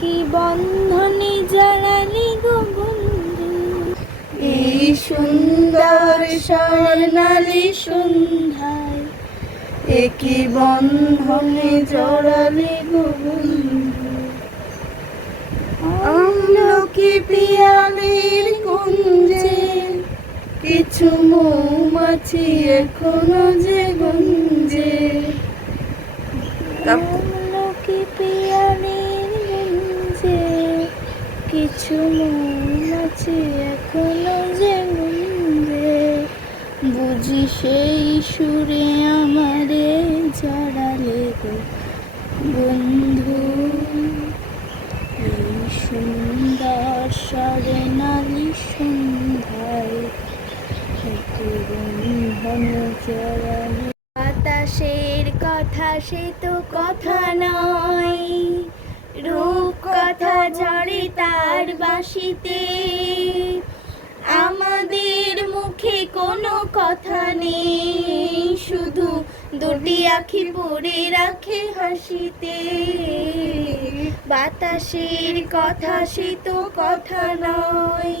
কি বন্ধনে জড়ালি গো বন্ধু, এই সুন্দর স্বর্ণালী সন্ধ্যায় একই বন্ধনে জড়ালি গো বন্ধু। আমলকি পিয়ালির কুঞ্জে কিছু মৌমাছি এখনো যে গুঞ্জে। আমলকি পিয়ালির গুঞ্জে কিছু মৌমাছি এখনো যে গুঞ্জে, বুঝি সেই সুরে আমারে জড়ালে গো বন্ধু। এই সুন্দর স্বর্ণালী সন্ধ্যায় একই বন্ধনে জড়ালে। বাতাসের কথা সে তো কথা নয়, রূপ কথা ঝরে তার বাঁশিতে। আমাদের মুখে কোনো কথা নেই, শুধু দুটি আঁখি পড়ে রাখে হাসিতে। বাতাসের কথা সে তো কথা নয়,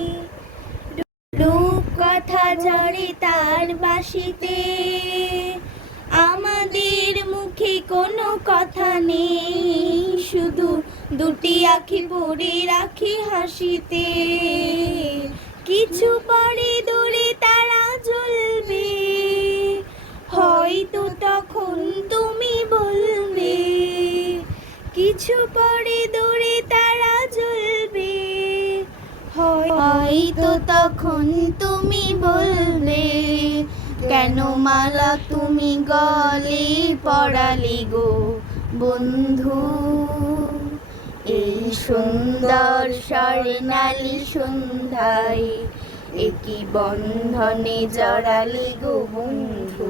রূপ কথা ঝরে তার বাঁশিতে। আমাদের মুখে কোনো কথা নেই, শুধু দুটি আঁখি পড়ে রাখি হাসিতে। কিছু পরে দূরে তারা জ্বলবে, হয়তো তখন তুমি বলবে। কিছু পরে দূরে তারা জ্বলবে, হয়তো তখন তুমি বলবে। কেন মালা তুমি গলে পরালে গো বন্ধু, এই সুন্দর স্বর্ণালী সন্ধ্যায় একই বন্ধনে জড়ালে গো বন্ধু।